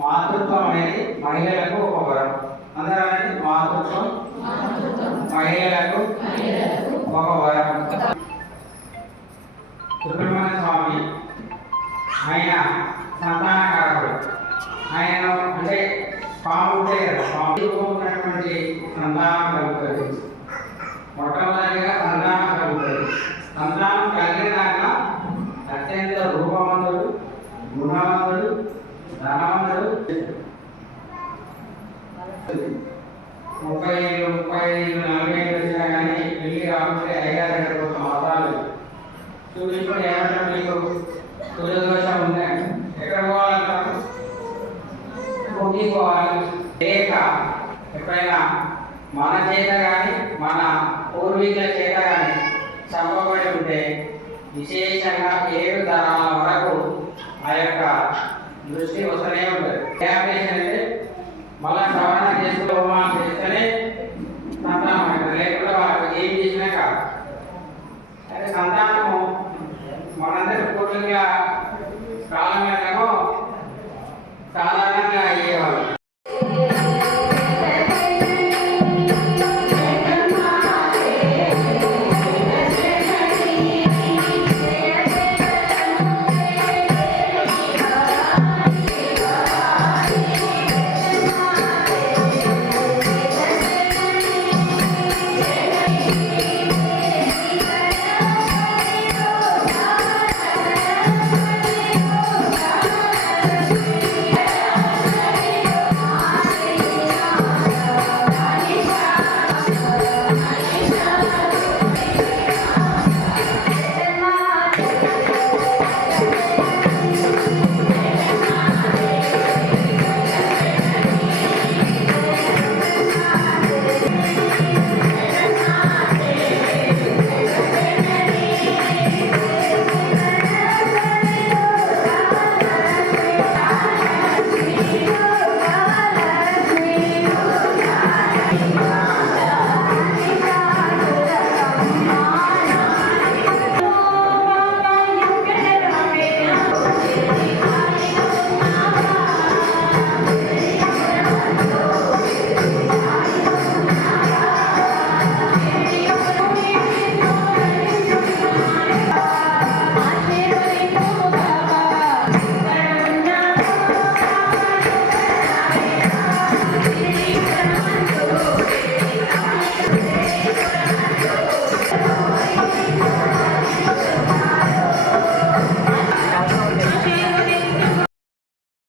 మాతృత్వం అనేది మహిళలకు ఒక వరం. అందరం మాతృత్వం మహిళలకు ఒక వరం. సుబ్రహ్మణ్య స్వామి ఆయన సంతానకారకుడు. ఆయన అంటే పాము ఉంటే కదా, పాము ఉన్నటువంటి సంతానం కలుగుతుంది. మొట్టమొదటిగా సంతానం కలుగుతుంది. సంతానం కలిగినాక అత్యంత రూపవంతుడు, గుణవంతుడు, ధనవంతుడు. 30 ఏళ్ళు 40 ఏళ్ళు వచ్చినా కానీ పెళ్లి కాకపోతే అయ్యారు కోసం అవసరాలు చూపించుకొని ఏమంటే మీకు సూర్యదోషం ఉందండి, ఎక్కడ పోవాలంటారు? పోవాలి. లేక ఎప్పుడైనా మన చేత కానీ మన పూర్వీకుల చేత కానీ చంపబడి ఉంటే విశేషంగా 7 తరాల వరకు ఆ యొక్క దృష్టి వస్తూనే ఉంటుంది. రిహాబిలిటేషన్ అంటే మళ్ళీ సవరణ చేసుకోవడం